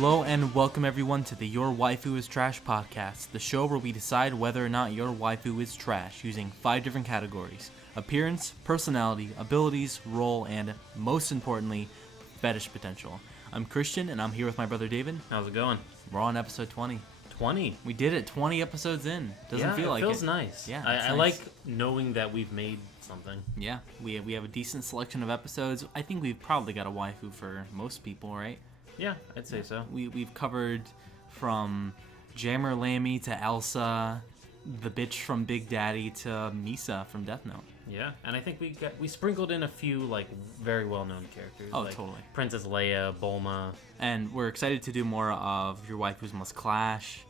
Hello and welcome everyone to the Your Waifu Is Trash Podcast, the show where we decide whether or not your waifu is trash using 5 different categories: appearance, personality, abilities, role, and, most importantly, fetish potential. I'm Christian and I'm here with my brother David. How's it going? We're on episode 20. 20? We did it, 20 episodes in. Doesn't feel like it. It feels nice. Yeah, I nice. like knowing that we've made something. Yeah, we have a decent selection of episodes. I think we've probably got a waifu for most people, right? Yeah, I'd say so. We've covered from Jammer Lammy to Elsa, the bitch from Big Daddy to Misa from Death Note. Yeah, and I think we sprinkled in a few like very well-known characters. Oh, like totally. Princess Leia, Bulma. And we're excited to do more of Your Waifus Must Clash.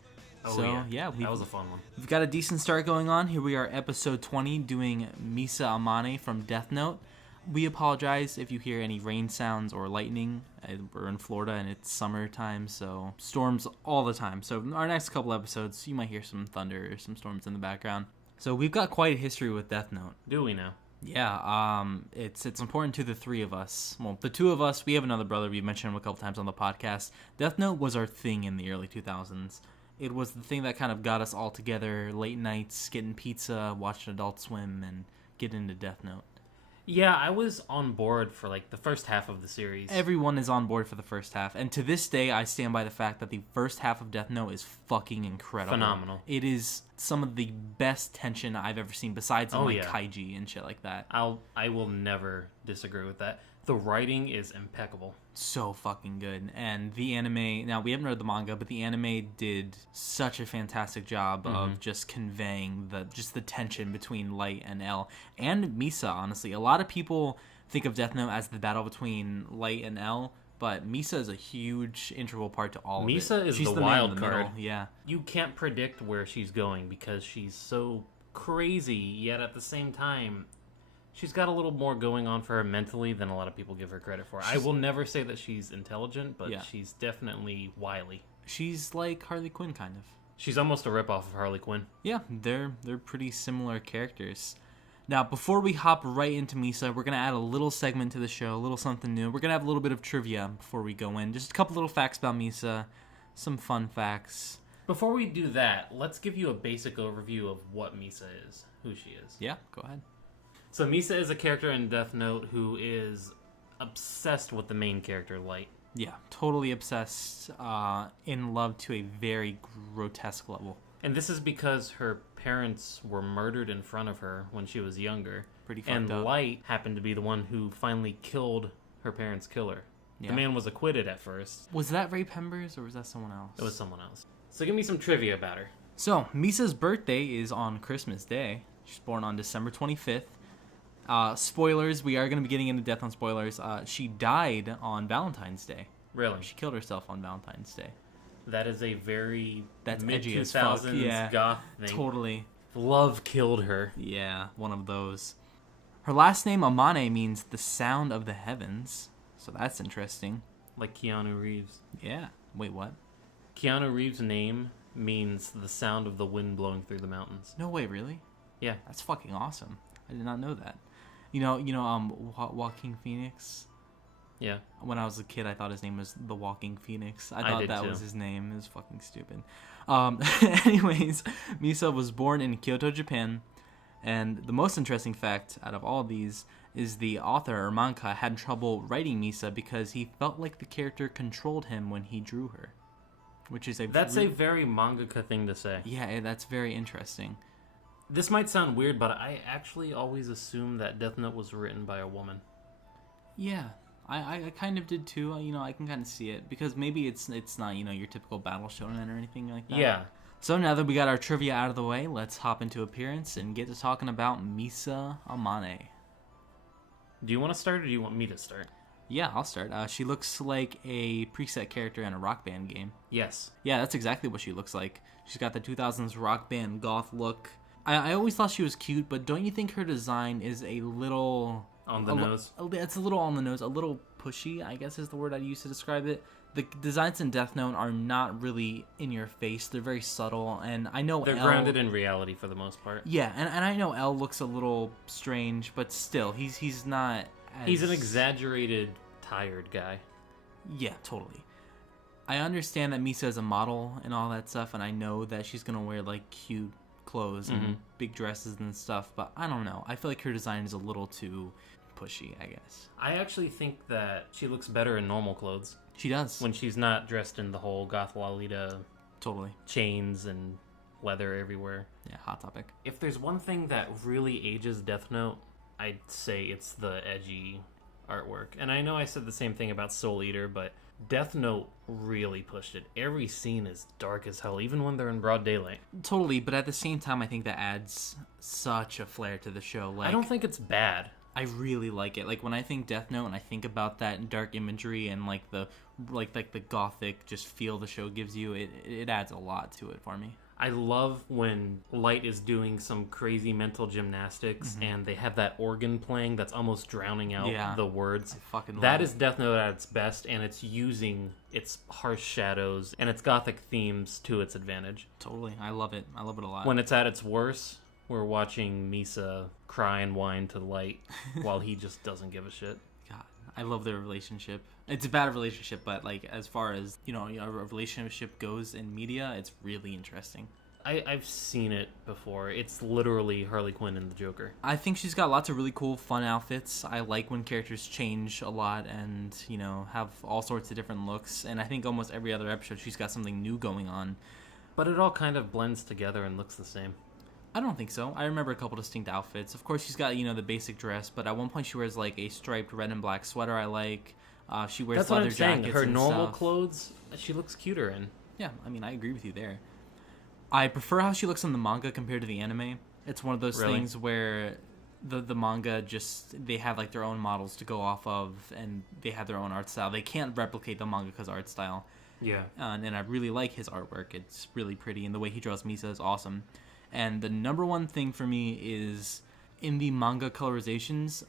Oh, so, that was a fun one. We've got a decent start going on. Here we are, episode 20, doing Misa Amane from Death Note. We apologize if you hear any rain sounds or lightning. We're in Florida and it's summertime, so storms all the time. So our next couple episodes, you might hear some thunder or some storms in the background. So we've got quite a history with Death Note. Do we now? Yeah, it's important to the three of us. Well, the two of us, we have another brother. We mentioned him a couple times on the podcast. Death Note was our thing in the early 2000s. It was the thing that kind of got us all together, late nights, getting pizza, watching Adult Swim, and getting into Death Note. Yeah, I was on board for like the first half of the series. Everyone is on board for the first half, and to this day, I stand by the fact that the first half of Death Note is fucking incredible. Phenomenal. It is some of the best tension I've ever seen, besides Kaiji and shit like that. I will never disagree with that. The writing is impeccable. So fucking good. And the anime, now we haven't read the manga, but the anime did such a fantastic job of just conveying the tension between Light and L. And Misa, honestly. A lot of people think of Death Note as the battle between Light and L, but Misa is a huge integral part to all of it. Misa is She's the man wild in the card. middle. Yeah. You can't predict where she's going because she's so crazy, yet at the same time, she's got a little more going on for her mentally than a lot of people give her credit for. I will never say that she's intelligent, but she's definitely wily. She's like Harley Quinn, kind of. She's almost a ripoff of Harley Quinn. Yeah, they're pretty similar characters. Now, before we hop right into Misa, we're going to add a little segment to the show, a little something new. We're going to have a little bit of trivia before we go in. Just a couple little facts about Misa, some fun facts. Before we do that, let's give you a basic overview of what Misa is, who she is. Yeah, go ahead. So Misa is a character in Death Note who is obsessed with the main character, Light. Yeah, totally obsessed, in love to a very grotesque level. And this is because her parents were murdered in front of her when she was younger. Pretty fucked up. And Light happened to be the one who finally killed her parents' killer. Yeah. The man was acquitted at first. Was that Ray Pembers or was that someone else? It was someone else. So give me some trivia about her. So, Misa's birthday is on Christmas Day. She's born on December 25th. Spoilers, we are going to be getting into Death on spoilers. She died on Valentine's Day. Really? She killed herself on Valentine's Day. That is a very edgy as fuck. mid-2000s goth thing. Totally. Love killed her. Yeah, one of those. Her last name, Amane, means the sound of the heavens. So that's interesting. Like Keanu Reeves. Yeah. Wait, what? Keanu Reeves' name means the sound of the wind blowing through the mountains. No way, really? Yeah. That's fucking awesome. I did not know that. Joaquin Phoenix? Yeah. When I was a kid, I thought his name was The Walking Phoenix. I I thought did that too. was his name. It was fucking stupid. Anyways, Misa was born in Kyoto, Japan. And the most interesting fact out of all of these is the author, or manga, had trouble writing Misa because he felt like the character controlled him when he drew her. Which is a very mangaka thing to say. Yeah, that's very interesting. This might sound weird, but I actually always assumed that Death Note was written by a woman. Yeah, I kind of did too. I can kind of see it because maybe it's not your typical battle shonen or anything like that. Yeah. So now that we got our trivia out of the way, let's hop into appearance and get to talking about Misa Amane. Do you want to start or do you want me to start? Yeah, I'll start. She looks like a preset character in a Rock Band game. Yes. Yeah, that's exactly what she looks like. She's got the 2000s Rock Band goth look. I always thought she was cute, but don't you think her design is a little... On the nose? It's a little on the nose, a little pushy, I guess is the word I'd use to describe it. The designs in Death Note are not really in your face. They're very subtle, and I know They're grounded in reality for the most part. Yeah, and I know L looks a little strange, but still, he's not as... He's an exaggerated, tired guy. Yeah, totally. I understand that Misa is a model and all that stuff, and I know that she's gonna wear like cute clothes and big dresses and stuff, but I don't know. I feel like her design is a little too pushy, I guess. I actually think that she looks better in normal clothes. She does. When she's not dressed in the whole goth Lolita Totally. chains and leather everywhere. Yeah, hot topic. If there's one thing that really ages Death Note, I'd say it's the edgy artwork. And I know I said the same thing about Soul Eater, but Death Note really pushed it. Every scene is dark as hell, even when they're in broad daylight. Totally, but at the same time, I think that adds such a flair to the show. Like, I don't think it's bad. I really like it. Like, when I think Death Note and I think about that dark imagery and like the gothic just feel the show gives you, it adds a lot to it for me. I love when Light is doing some crazy mental gymnastics and they have that organ playing that's almost drowning out the words. I fucking love That it. is Death Note at its best, and it's using its harsh shadows and its gothic themes to its advantage. Totally. I love it. I love it a lot. When it's at its worst, we're watching Misa cry and whine to Light while he just doesn't give a shit. God, I love their relationship. It's a bad relationship, but like as far as a relationship goes in media, it's really interesting. I've seen it before. It's literally Harley Quinn and the Joker. I think she's got lots of really cool, fun outfits. I like when characters change a lot and have all sorts of different looks. And I think almost every other episode she's got something new going on. But it all kind of blends together and looks the same. I don't think so. I remember a couple distinct outfits. Of course, she's got the basic dress, but at one point she wears like a striped red and black sweater. I like. She wears That's what leather I'm saying. jackets Her and normal stuff. clothes, she looks cuter in. Yeah, I mean, I agree with you there. I prefer how she looks in the manga compared to the anime. It's one of those things where the manga they have like their own models to go off of, and they have their own art style. They can't replicate the manga's art style. Yeah. And I really like his artwork. It's really pretty, and the way he draws Misa is awesome. And the number one thing for me is in the manga colorizations,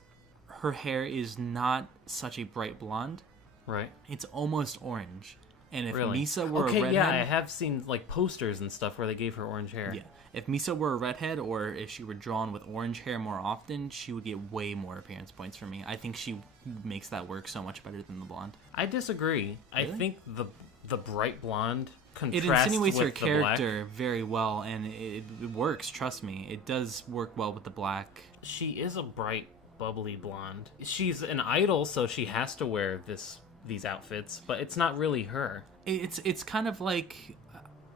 her hair is not such a bright blonde. Right. It's almost orange. And if Really? Misa were a redhead... yeah, I have seen like posters and stuff where they gave her orange hair. Yeah. If Misa were a redhead, or if she were drawn with orange hair more often, she would get way more appearance points for me. I think she makes that work so much better than the blonde. I disagree. Really? I think the bright blonde It contrasts insinuates with her the black. character very well, and it works, trust me. It does work well with the black. She is a bright, bubbly blonde. She's an idol, so she has to wear these outfits, but it's not really her. It's kind of like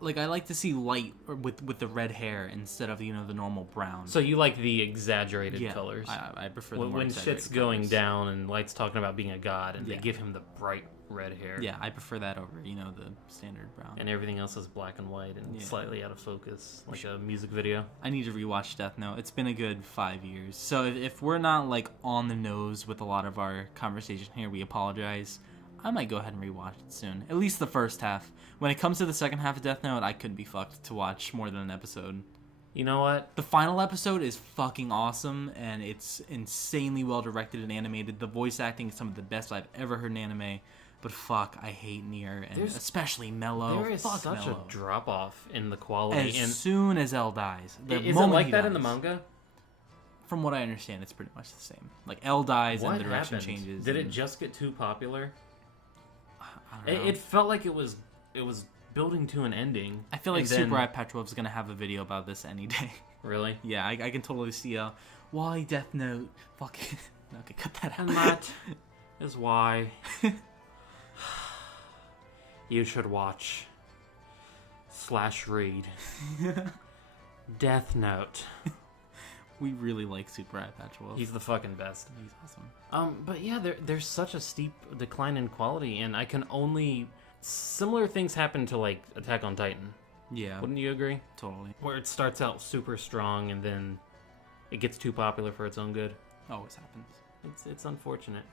I like to see Light with the red hair instead of the normal brown. So you like the exaggerated colors. I prefer the more when exaggerated shit's going colors. down and Light's talking about being a god and they give him the bright red hair. Yeah, I prefer that over the standard brown. And everything else is black and white and slightly out of focus, like a music video. I need to rewatch Death Note. It's been a good 5 years. So if we're not like on the nose with a lot of our conversation here, we apologize. I might go ahead and rewatch it soon. At least the first half. When it comes to the second half of Death Note, I couldn't be fucked to watch more than an episode. You know what? The final episode is fucking awesome, and it's insanely well directed and animated. The voice acting is some of the best I've ever heard in anime. But fuck, I hate Nier, and especially Mello. There is such Mello. a drop off in the quality. As soon as L dies. Is it like that in the manga? From what I understand, it's pretty much the same. Like, L dies What and the direction happened? changes. Did and... it just get too popular? I don't know. It felt like it was building to an ending. I feel like then... Super Eye Petrov's gonna have a video about this any day. Really? Yeah, I can totally see why Death Note. Fuck. Okay, cut that out. And that is why you should watch / read Death Note. We really like Super Eye Petrov. He's the fucking best. He's awesome. But yeah, there's such a steep decline in quality, and I can only... Similar things happen to, like, Attack on Titan. Yeah. Wouldn't you agree? Totally. Where it starts out super strong, and then it gets too popular for its own good. Always happens. It's unfortunate.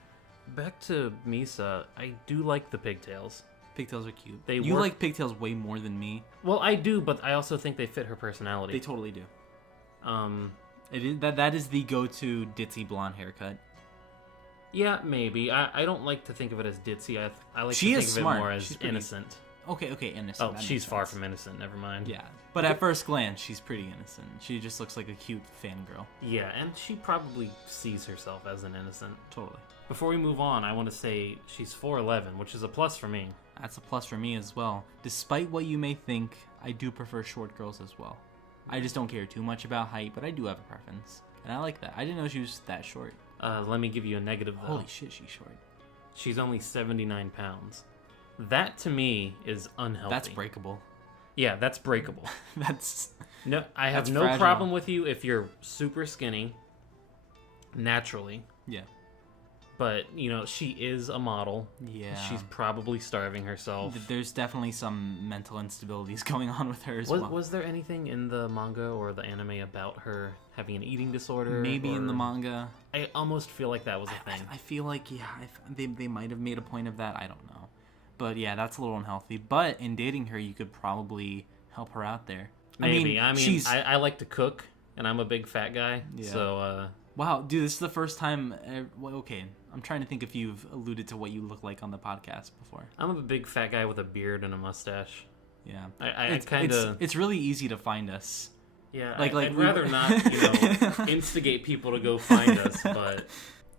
Back to Misa, I do like the pigtails. Pigtails are cute. You like pigtails way more than me. Well, I do, but I also think they fit her personality. They totally do. It is that is the go-to ditzy blonde haircut. Yeah, maybe. I don't like to think of it as ditzy. I like She to is think smart. of it more as She's pretty... innocent. Okay, innocent. Oh, she's far from innocent. Never mind. Yeah, but at first glance, she's pretty innocent. She just looks like a cute fangirl. Yeah, and she probably sees herself as an innocent. Totally. Before we move on, I want to say she's 4'11", which is a plus for me. That's a plus for me as well. Despite what you may think, I do prefer short girls as well. I just don't care too much about height, but I do have a preference. And I like that. I didn't know she was that short. Let me give you a negative, though. Holy shit, she's short. She's only 79 pounds. That, to me, is unhealthy. That's breakable. Yeah, that's breakable. No, I have no fragile. problem with you if you're super skinny, naturally. Yeah. But, she is a model. Yeah. She's probably starving herself. There's definitely some mental instabilities going on with her as well. Was there anything in the manga or the anime about her having an eating disorder? Maybe in the manga. I almost feel like that was a thing. I feel like, they might have made a point of that. I don't know. But yeah, that's a little unhealthy. But in dating her, you could probably help her out there. Maybe. I like to cook, and I'm a big fat guy. Yeah. So, wow, dude, this is the first time... okay, I'm trying to think if you've alluded to what you look like on the podcast before. I'm a big fat guy with a beard and a mustache. Yeah. I kind of... It's really easy to find us. Yeah, I'd rather not, instigate people to go find us, but...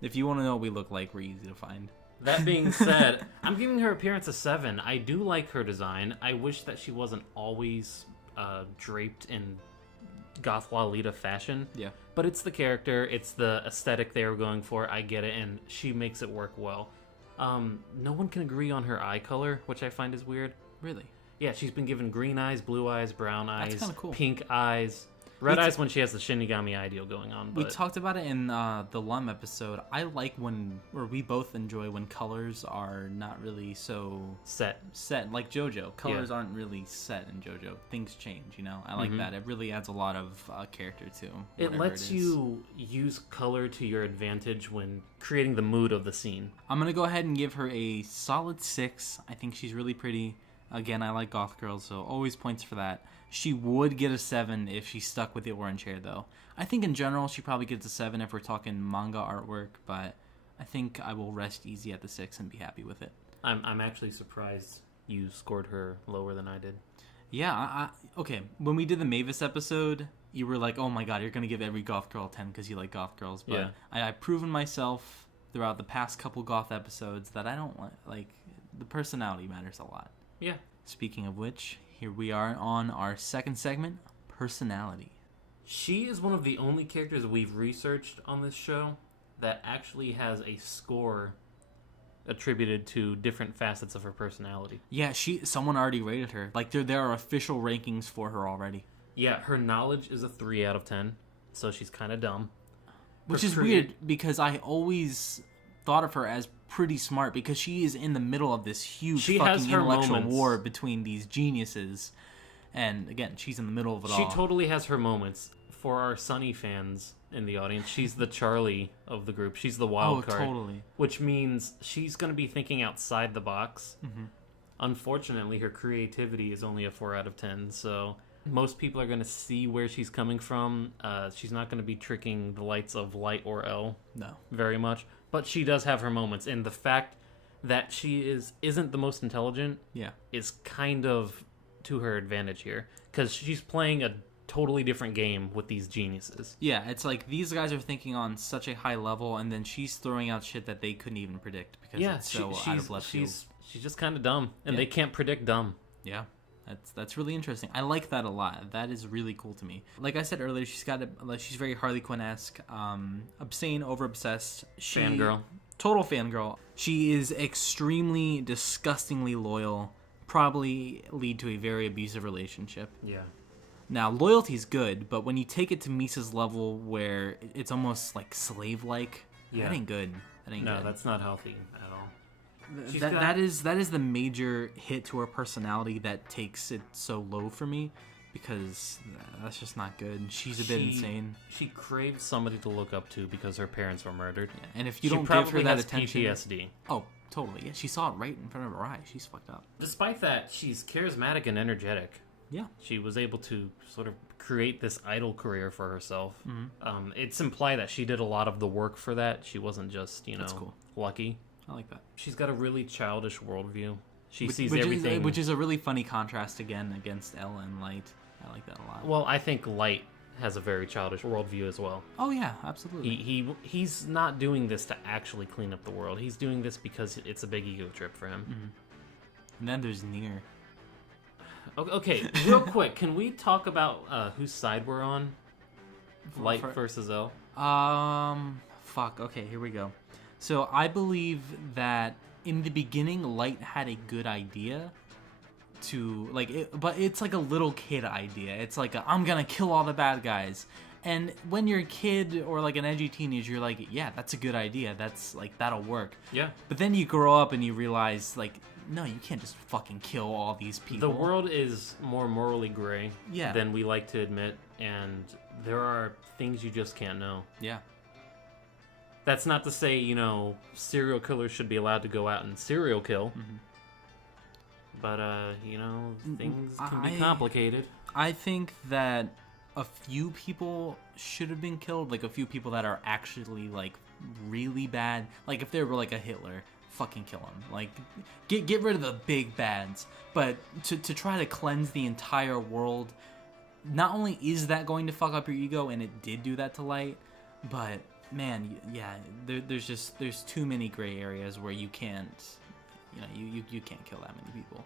If you want to know what we look like, we're easy to find. That being said, I'm giving her appearance a 7. I do like her design. I wish that she wasn't always draped in goth Lolita fashion. Yeah. But it's the character, it's the aesthetic they were going for. I get it, and she makes it work well. No one can agree on her eye color, which I find is weird. Really? Yeah, she's been given green eyes, blue eyes, brown eyes, That's kinda cool. pink eyes. Red eyes when she has the Shinigami ideal going on. But... We talked about it in the Lum episode. I like we both enjoy when colors are not really so... Set. Like JoJo. Colors aren't really set in JoJo. Things change, I like that. It really adds a lot of character to it lets you use color to your advantage when creating the mood of the scene. I'm going to go ahead and give her a solid 6. I think she's really pretty. Again, I like goth girls, so always points for that. She would get a 7 if she stuck with the orange hair, though. I think in general she probably gets a 7 if we're talking manga artwork, but I think I will rest easy at the 6 and be happy with it. I'm actually surprised you scored her lower than I did. Yeah, okay. When we did the Mavis episode, you were like, oh my god, you're going to give every goth girl a 10 because you like goth girls. But yeah. I've proven myself throughout the past couple goth episodes that I don't like the personality matters a lot. Yeah. Speaking of which, here we are on our second segment, personality. She is one of the only characters we've researched on this show that actually has a score attributed to different facets of her personality. Yeah, someone already rated her. Like, there are official rankings for her already. Yeah, her knowledge is a 3 out of 10, so she's kind of dumb. Which is weird, because I always thought of her as pretty smart, because she is in the middle of this huge fucking intellectual war between these geniuses. And again, she's in the middle of it all. She totally has her moments. For our Sunny fans in the audience, she's the Charlie of the group. She's the wild card. Totally. Which means she's going to be thinking outside the box. Mm-hmm. Unfortunately, her creativity is only a 4 out of 10, so most people are going to see where she's coming from. She's not going to be tricking the lights of Light or L very much. But she does have her moments, and the fact that she isn't the most intelligent is kind of to her advantage here, because she's playing a totally different game with these geniuses. Yeah, it's like these guys are thinking on such a high level, and then she's throwing out shit that they couldn't even predict because it's so out of left field. She's just kind of dumb, and they can't predict dumb. Yeah. That's really interesting. I like that a lot. That is really cool to me. Like I said earlier, she's very Harley Quinn-esque, obscene, over-obsessed. Fangirl. Total fangirl. She is extremely, disgustingly loyal. Probably lead to a very abusive relationship. Yeah. Now, loyalty's good, but when you take it to Misa's level where it's almost like slave-like, that ain't good. No, that's not healthy at all. That is the major hit to her personality that takes it so low for me, because that's just not good. She's a bit insane. She craves somebody to look up to because her parents were murdered. Yeah, and if you don't give her that attention, PTSD. Oh, totally. Yeah, she saw it right in front of her eyes. She's fucked up. Despite that, she's charismatic and energetic. Yeah, she was able to sort of create this idol career for herself. Mm-hmm. It's implied that she did a lot of the work for that. She wasn't just That's cool. lucky. I like that. She's got a really childish worldview. She sees everything... which is a really funny contrast, again, against Elle and Light. I like that a lot. Well, I think Light has a very childish worldview as well. Oh, yeah, absolutely. He's not doing this to actually clean up the world. He's doing this because it's a big ego trip for him. And then there's Nier. Okay, real quick, can we talk about whose side we're on? Light versus L? Fuck. Okay, here we go. So I believe that in the beginning, Light had a good idea to, like, but it's like a little kid idea. It's like, I'm gonna kill all the bad guys. And when you're a kid or like an edgy teenager, you're like, yeah, that's a good idea. That's like, that'll work. Yeah. But then you grow up and you realize, like, no, you can't just fucking kill all these people. The world is more morally gray than we like to admit, and there are things you just can't know. Yeah. That's not to say, you know, serial killers should be allowed to go out and serial kill. Mm-hmm. But, you know, things can be complicated. I think that a few people should have been killed. Like, a few people that are actually, like, really bad. Like, if they were, like, a Hitler, fucking kill him. Like, get rid of the big bads. But to try to cleanse the entire world, not only is that going to fuck up your ego, and it did do that to Light, but... man, yeah, there's too many gray areas where you can't, you can't kill that many people.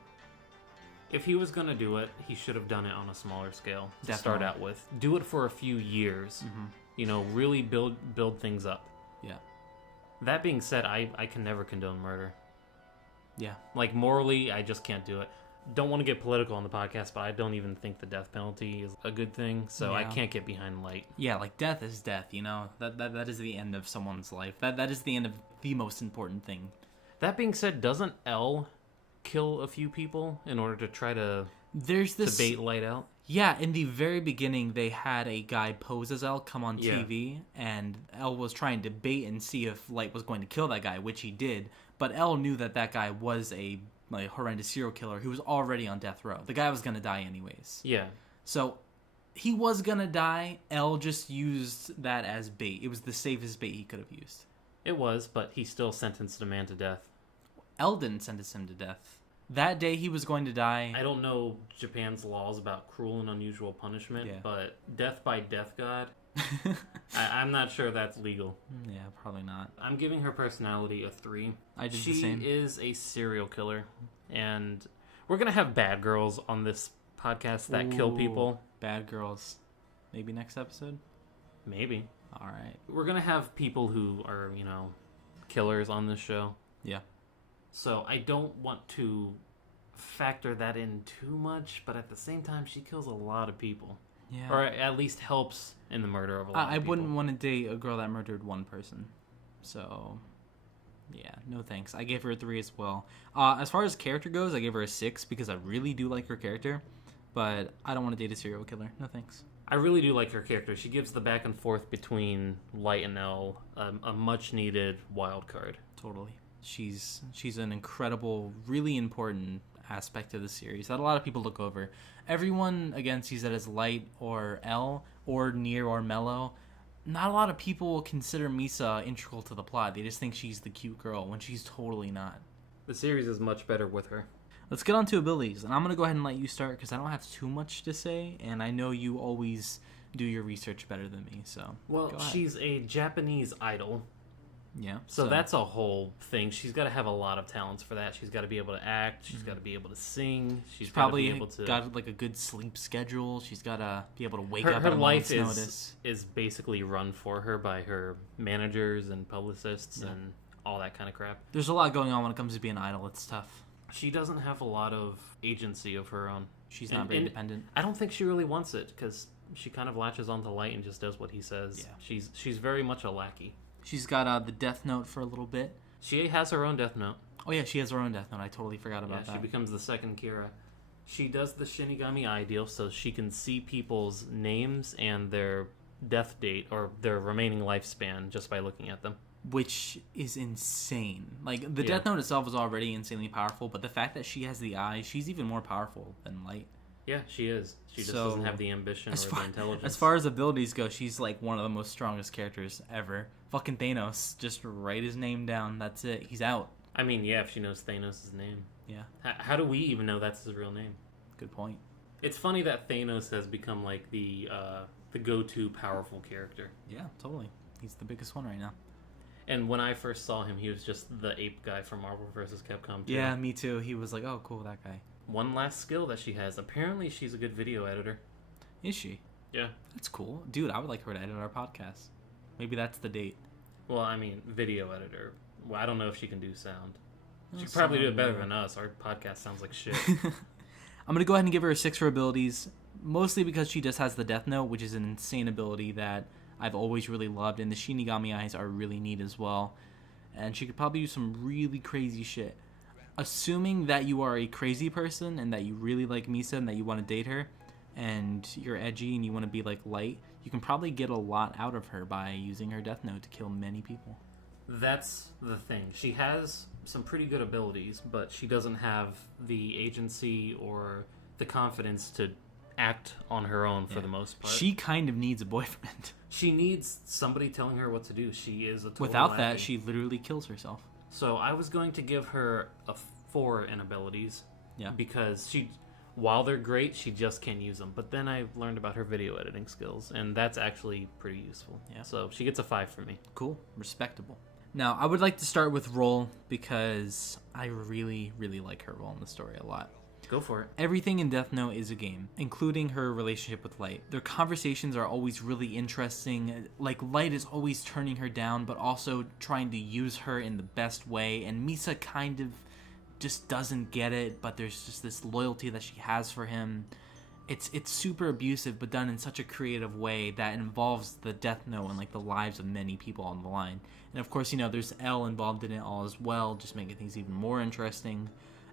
If he was gonna do it, he should have done it on a smaller scale to Definitely. start out with. Do it for a few years, you know, really build things up. Yeah. That being said, I can never condone murder. Yeah. Like, morally, I just can't do it. Don't want to get political on the podcast, but I don't even think the death penalty is a good thing, so I can't get behind Light. Yeah, like, death is death, you know? That is the end of someone's life. That is the end of the most important thing. That being said, doesn't L kill a few people in order to try to bait Light out? Yeah, in the very beginning, they had a guy pose as L come on TV, and L was trying to bait and see if Light was going to kill that guy, which he did, but L knew that guy was a horrendous serial killer who was already on death row. The guy was gonna die anyways. Yeah. So he was gonna die. L just used that as bait. It was the safest bait he could have used. It was, but he still sentenced a man to death. L didn't sentence him to death. That day he was going to die. I don't know Japan's laws about cruel and unusual punishment, but death by death god, I'm not sure that's legal. Yeah, probably not. I'm giving her personality a 3. I did the same. She is a serial killer, and we're going to have bad girls on this podcast that kill people. Bad girls. Maybe next episode? Maybe. All right. We're going to have people who are, you know, killers on this show. Yeah. So I don't want to factor that in too much, but at the same time, she kills a lot of people. Yeah. Or at least helps in the murder of a lot of people. I wouldn't want to date a girl that murdered one person. So, yeah, no thanks. I gave her a 3 as well. As far as character goes, I gave her a 6 because I really do like her character. But I don't want to date a serial killer. No thanks. I really do like her character. She gives the back and forth between Light and L a much-needed wild card. Totally. She's an incredible, really important aspect of the series that a lot of people look over. Everyone, again, sees that as Light or L or Nier or Mellow. Not a lot of people consider Misa integral to the plot. They just think she's the cute girl when she's totally not. The series is much better with her. Let's get on to abilities, and I'm going to go ahead and let you start because I don't have too much to say, and I know you always do your research better than me, so well, she's a Japanese idol. Yeah. So that's a whole thing. She's got to have a lot of talents for that. She's got to be able to act. She's got to be able to sing. She's probably be able to got like a good sleep schedule. She's got to be able to wake up her at a life moment's notice. is basically run for her by her managers and publicists and all that kind of crap. There's a lot going on when it comes to being an idol. It's tough. She doesn't have a lot of agency of her own. She's not very independent. I don't think she really wants it because she kind of latches onto Light and just does what he says. Yeah. She's very much a lackey. She's got the Death Note for a little bit. She has her own Death Note. Oh yeah, she has her own Death Note. I totally forgot about that. She becomes the second Kira. She does the Shinigami ideal so she can see people's names and their death date or their remaining lifespan just by looking at them. Which is insane. Like, the Death Note itself is already insanely powerful, but the fact that she has the eye, she's even more powerful than Light. Yeah, she is. She just doesn't have the ambition or the intelligence. As far as abilities go, she's like one of the most strongest characters ever. Fucking Thanos. Just write his name down. That's it. He's out. I mean, yeah, if she knows Thanos' name. Yeah. How do we even know that's his real name? Good point. It's funny that Thanos has become like the go-to powerful character. Yeah, totally. He's the biggest one right now. And when I first saw him, he was just the ape guy from Marvel vs. Capcom 2. Yeah, me too. He was like, oh, cool, that guy. One last skill that she has. Apparently, she's a good video editor. Is she? Yeah. That's cool. Dude, I would like her to edit our podcast. Maybe that's the date. Well, I mean, video editor. Well, I don't know if she can do sound. She could probably do it better than us. Our podcast sounds like shit. I'm going to go ahead and give her a 6 for abilities, mostly because she just has the Death Note, which is an insane ability that I've always really loved, and the Shinigami eyes are really neat as well. And she could probably do some really crazy shit. Assuming that you are a crazy person and that you really like Misa and that you want to date her and you're edgy and you want to be like light, you can probably get a lot out of her by using her Death Note to kill many people. That's the thing. She has some pretty good abilities, but she doesn't have the agency or the confidence to act on her own for the most part. She kind of needs a boyfriend. She needs somebody telling her what to do. She is a total Without lackey. that, she literally kills herself. So I was going to give her a 4 in abilities. Yeah. Because while they're great, she just can't use them. But then I learned about her video editing skills, and that's actually pretty useful. Yeah. So she gets a 5 from me. Cool. Respectable. Now, I would like to start with role because I really, really like her role in the story a lot. Go for it. Everything in Death Note is a game, including her relationship with Light. Their conversations are always really interesting. Like, Light is always turning her down, but also trying to use her in the best way. And Misa kind of just doesn't get it, but there's just this loyalty that she has for him. It's super abusive, but done in such a creative way that involves the Death Note and, like, the lives of many people on the line. And, of course, you know, there's L involved in it all as well, just making things even more interesting.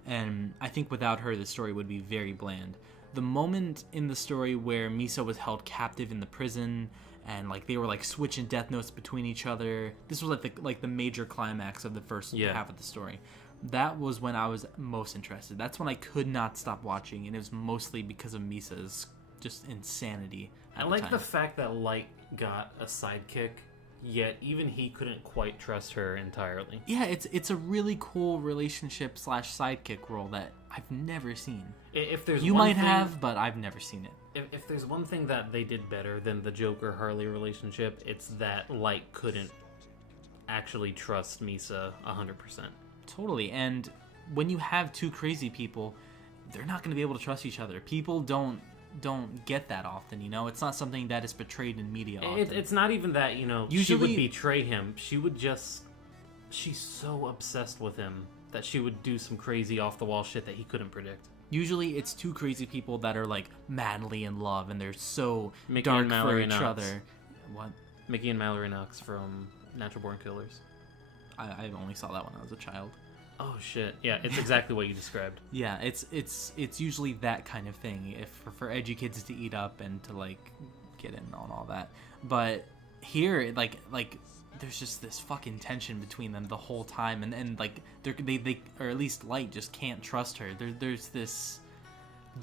And I think without her, the story would be very bland. The moment in the story where Misa was held captive in the prison and like they were like switching death notes between each other, this was like the major climax of the first half of the story. That was when I was most interested. That's when I could not stop watching, and it was mostly because of Misa's just insanity. I like the fact that Light got a sidekick, yet even he couldn't quite trust her entirely. Yeah, it's a really cool relationship / sidekick role that I've never seen. If there's you one might thing, have, but I've never seen it. If there's one thing that they did better than the Joker-Harley relationship, it's that Light couldn't actually trust Misa 100%. Totally, and when you have two crazy people, they're not going to be able to trust each other. People don't get that often, you know? It's not something that is portrayed in media often. It's not even that, you know, Usually, she would betray him. She's so obsessed with him that she would do some crazy off-the-wall shit that he couldn't predict. Usually it's two crazy people that are, like, madly in love, and they're so Mickey dark and for Mallory each Knox. other. What? Mickey and Mallory Knox from Natural Born Killers. I only saw that when I was a child. Oh shit! Yeah, it's exactly what you described. Yeah, it's usually that kind of thing, if for edgy kids to eat up and to like get in on all that. But here, like there's just this fucking tension between them the whole time, and like they or at least Light just can't trust her.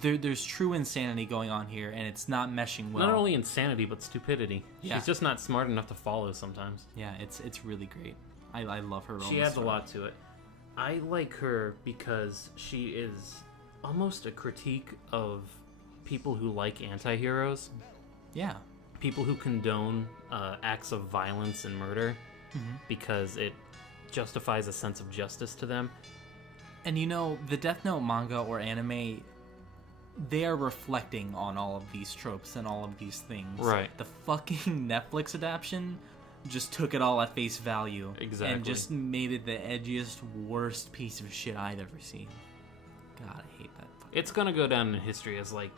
There's true insanity going on here, and it's not meshing well. Not only insanity, but stupidity. Yeah. She's just not smart enough to follow sometimes. Yeah, it's really great. I love her role. She adds a lot to it. I like her because she is almost a critique of people who like anti-heroes. Yeah. People who condone acts of violence and murder because it justifies a sense of justice to them. And you know, the Death Note manga or anime, they are reflecting on all of these tropes and all of these things. Right. The fucking Netflix adaptation just took it all at face value. Exactly. And just made it the edgiest, worst piece of shit I've ever seen. God, I hate that. It's gonna go down in history as like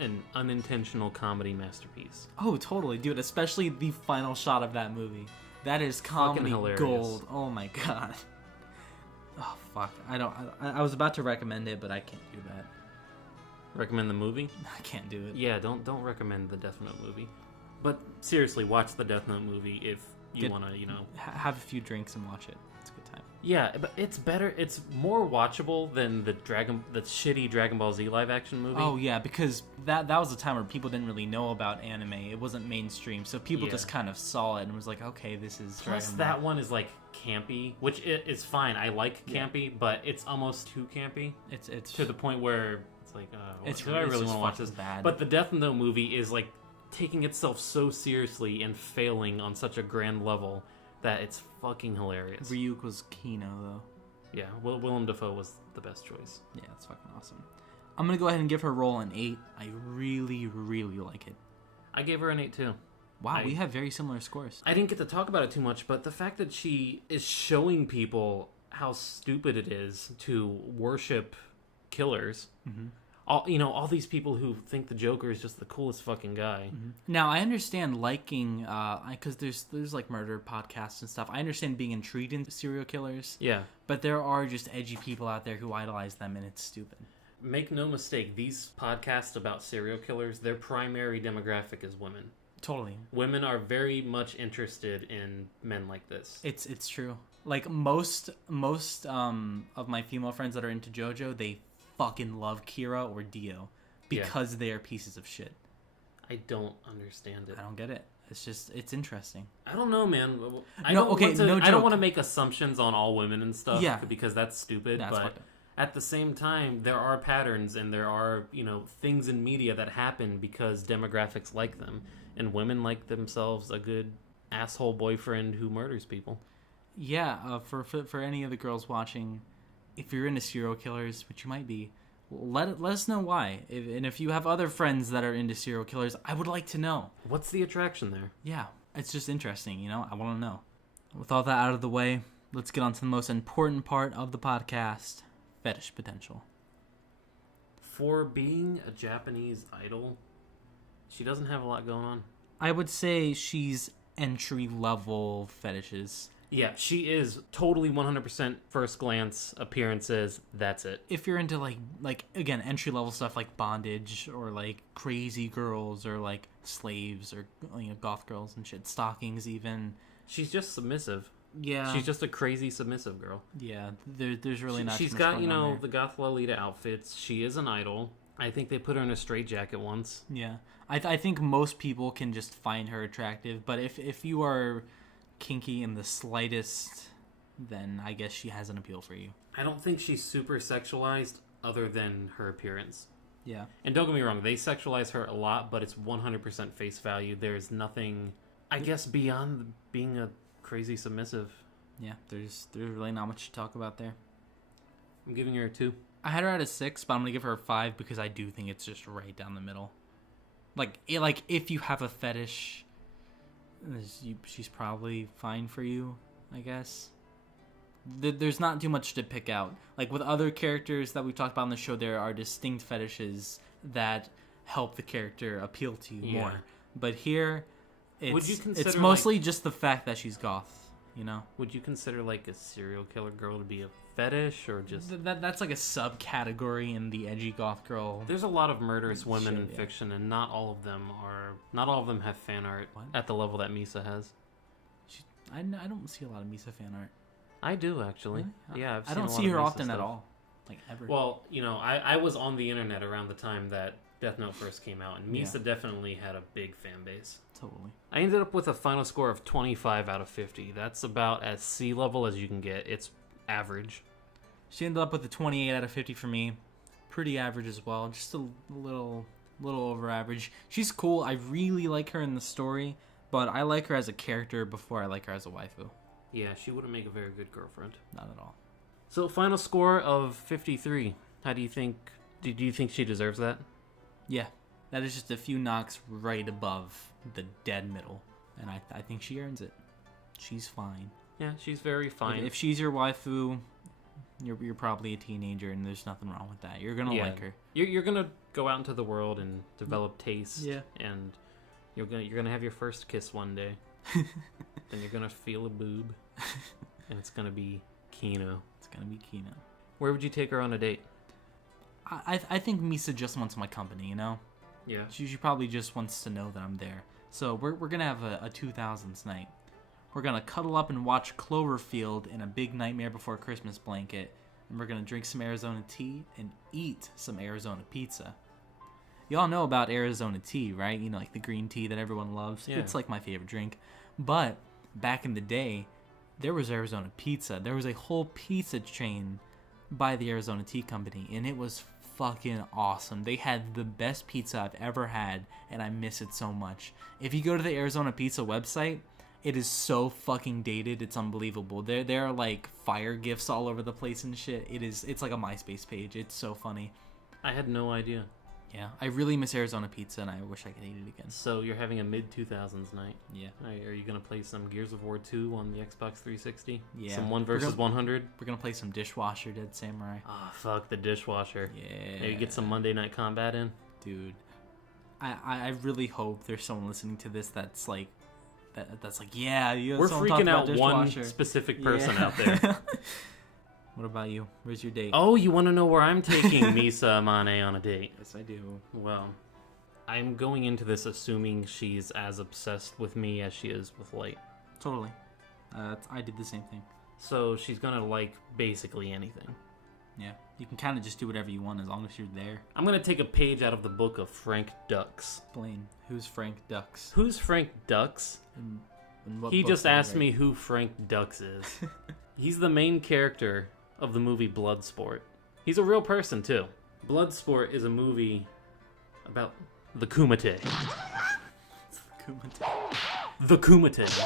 an unintentional comedy masterpiece. Oh, totally, dude. Especially the final shot of that movie. That is comedy gold. Oh my god. Oh fuck. I was about to recommend it, but I can't do that. Recommend the movie? I can't do it. Yeah, don't recommend the Death Note movie. But seriously, watch the Death Note movie if you want to, you know... Have a few drinks and watch it. It's a good time. Yeah, but it's better. It's more watchable than the shitty Dragon Ball Z live-action movie. Oh, yeah, because that was a time where people didn't really know about anime. It wasn't mainstream, so people just kind of saw it and was like, okay, this is Dragon Ball. That one is, like, campy, which is fine. I like campy, but it's almost too campy. It's to the point where it's like, do I really want to watch this? Bad. But the Death Note movie is, like, taking itself so seriously and failing on such a grand level that it's fucking hilarious. Ryuk was Kino, though. Yeah, Willem Dafoe was the best choice. Yeah, that's fucking awesome. I'm going to go ahead and give her role an 8. I really, really like it. I gave her an 8 too. Wow, we have very similar scores. I didn't get to talk about it too much, but the fact that she is showing people how stupid it is to worship killers. Mm-hmm. All these people who think the Joker is just the coolest fucking guy. Mm-hmm. Now, I understand liking, because there's like murder podcasts and stuff. I understand being intrigued in serial killers. Yeah. But there are just edgy people out there who idolize them, and it's stupid. Make no mistake, these podcasts about serial killers, their primary demographic is women. Totally. Women are very much interested in men like this. It's true. Like most of my female friends that are into JoJo, they fucking love Kira or Dio because they are pieces of shit. I don't understand it. I don't get it. It's interesting. I don't know, man. I no don't want to make assumptions on all women and stuff because that's stupid. That's but at the same time, there are patterns and there are, things in media that happen because demographics like them. And women like themselves a good asshole boyfriend who murders people. Yeah, for any of the girls watching, if you're into serial killers, which you might be, let us know why. And if you have other friends that are into serial killers, I would like to know. What's the attraction there? Yeah, it's just interesting, I want to know. With all that out of the way, let's get on to the most important part of the podcast, fetish potential. For being a Japanese idol, she doesn't have a lot going on. I would say she's entry-level fetishes. Yeah, she is totally 100% first glance appearances. That's it. If you're into like again entry-level stuff like bondage or like crazy girls or like slaves or goth girls and shit, stockings even. She's just submissive. Yeah, she's just a crazy submissive girl. Yeah, there's really not. She's got the goth Lolita outfits. She is an idol. I think they put her in a straitjacket once. Yeah, I think most people can just find her attractive, but if you are kinky in the slightest, then I guess she has an appeal for you. I don't think she's super sexualized other than her appearance. Yeah. And don't get me wrong, they sexualize her a lot, but it's 100% face value. There's nothing, I guess, beyond being a crazy submissive. Yeah, there's really not much to talk about there. I'm giving her a 2. I had her at a 6, but I'm gonna give her a 5 because I do think it's just right down the middle. Like if you have a fetish, she's probably fine for you, I guess. There's not too much to pick out. Like with other characters that we've talked about on the show, there are distinct fetishes that help the character appeal to you more. But here, it's mostly just the fact that she's goth. Would you consider like a serial killer girl to be a fetish or just that's like a subcategory in the edgy goth girl? There's a lot of murderous women in fiction, and not all of them have fan art at the level that Misa has. I don't see a lot of Misa fan art. I do actually. Really? Yeah, I don't see her often at all, like ever. Well, I was on the internet around the time that Death Note first came out, and Misa definitely had a big fan base. Totally. I ended up with a final score of 25 out of 50. That's about as C-level as you can get. It's average. She ended up with a 28 out of 50 for me. Pretty average as well. Just a little over average. She's cool. I really like her in the story, but I like her as a character before I like her as a waifu. Yeah, she wouldn't make a very good girlfriend. Not at all. So, final score of 53. How do you think... Do you think she deserves that? Yeah. That is just a few knocks right above the dead middle. And I think she earns it. She's fine. Yeah, she's very fine. If she's your waifu, you're probably a teenager, and there's nothing wrong with that. You're going to like her. You're going to go out into the world and develop taste. Yeah. And you're gonna have your first kiss one day. Then you're going to feel a boob. And it's going to be Kino. It's going to be Kino. Where would you take her on a date? I think Misa just wants my company, Yeah. She probably just wants to know that I'm there. So we're going to have a 2000s night. We're going to cuddle up and watch Cloverfield in a big Nightmare Before Christmas blanket. And we're going to drink some Arizona tea and eat some Arizona pizza. Y'all know about Arizona tea, right? Like the green tea that everyone loves. Yeah. It's like my favorite drink. But back in the day, there was Arizona pizza. There was a whole pizza chain by the Arizona Tea Company, and it was fucking awesome. They had the best pizza I've ever had, and I miss it so much. If you go to the Arizona Pizza website It is so fucking dated. It's unbelievable. There are like fire gifs all over the place and shit. It's like a MySpace page. It's so funny. I had no idea. Yeah, I really miss Arizona pizza, and I wish I could eat it again. So you're having a mid-2000s night. Yeah. Are you going to play some Gears of War 2 on the Xbox 360? Yeah. Some 1 versus 100? We're going to play some Dishwasher Dead Samurai. Ah, fuck the dishwasher. Yeah. Maybe get some Monday Night Combat in? Dude. I really hope there's someone listening to this that's like, yeah. We're freaking out one specific person out there. What about you? Where's your date? Oh, you want to know where I'm taking Misa Amane on a date? Yes, I do. Well, I'm going into this assuming she's as obsessed with me as she is with Light. Totally. I did the same thing. So she's going to like basically anything. Yeah. You can kind of just do whatever you want as long as you're there. I'm going to take a page out of the book of Frank Dux. Explain. Who's Frank Dux? Who's Frank Dux? And what he book just did I asked write? me who Frank Dux is. He's the main character of the movie Bloodsport. He's a real person, too. Bloodsport is a movie about the Kumite. The Kumite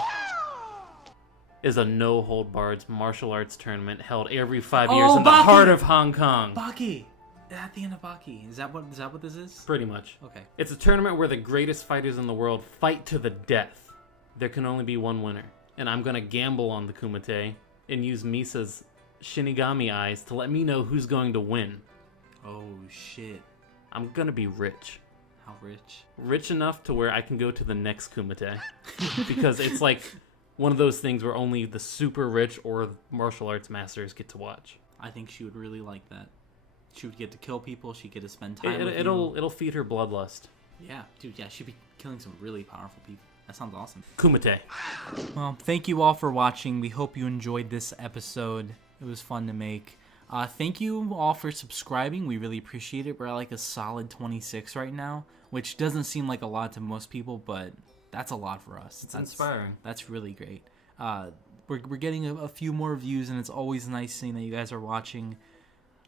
is a no-hold-barred martial arts tournament held every 5 years in the Baki! heart of Hong Kong. Baki! At the end of Baki. Is that what this is? Pretty much. Okay. It's a tournament where the greatest fighters in the world fight to the death. There can only be one winner. And I'm gonna gamble on the Kumite and use Misa's Shinigami eyes to let me know who's going to win. Oh, shit. I'm gonna be rich. How rich? Rich enough to where I can go to the next Kumite. Because it's like one of those things where only the super rich or martial arts masters get to watch. I think she would really like that. She would get to kill people. She'd get to spend time with you. It'll feed her bloodlust. Yeah, dude, yeah, she'd be killing some really powerful people. That sounds awesome. Kumite. Well, thank you all for watching. We hope you enjoyed this episode. It was fun to make. Thank you all for subscribing. We really appreciate it. We're at like a solid 26 right now, which doesn't seem like a lot to most people, but that's a lot for us. It's inspiring. That's really great. We're getting a few more views, and it's always nice seeing that you guys are watching.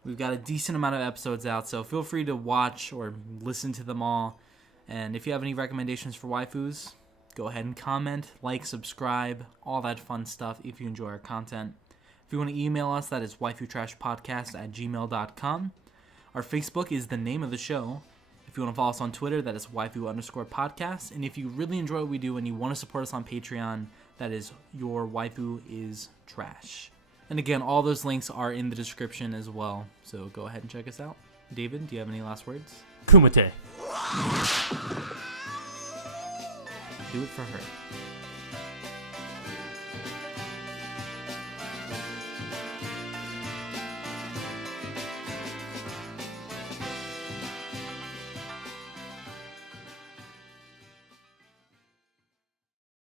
We've got a decent amount of episodes out, so feel free to watch or listen to them all. And if you have any recommendations for waifus, go ahead and comment, like, subscribe, all that fun stuff if you enjoy our content. If you want to email us, that is waifutrashpodcast@gmail.com. Our Facebook is the name of the show. If you want to follow us on Twitter, that is waifu_podcast. And if you really enjoy what we do and you want to support us on Patreon, that is Your Waifu Is Trash. And again, all those links are in the description as well. So go ahead and check us out. David, do you have any last words? Kumite. Do it for her.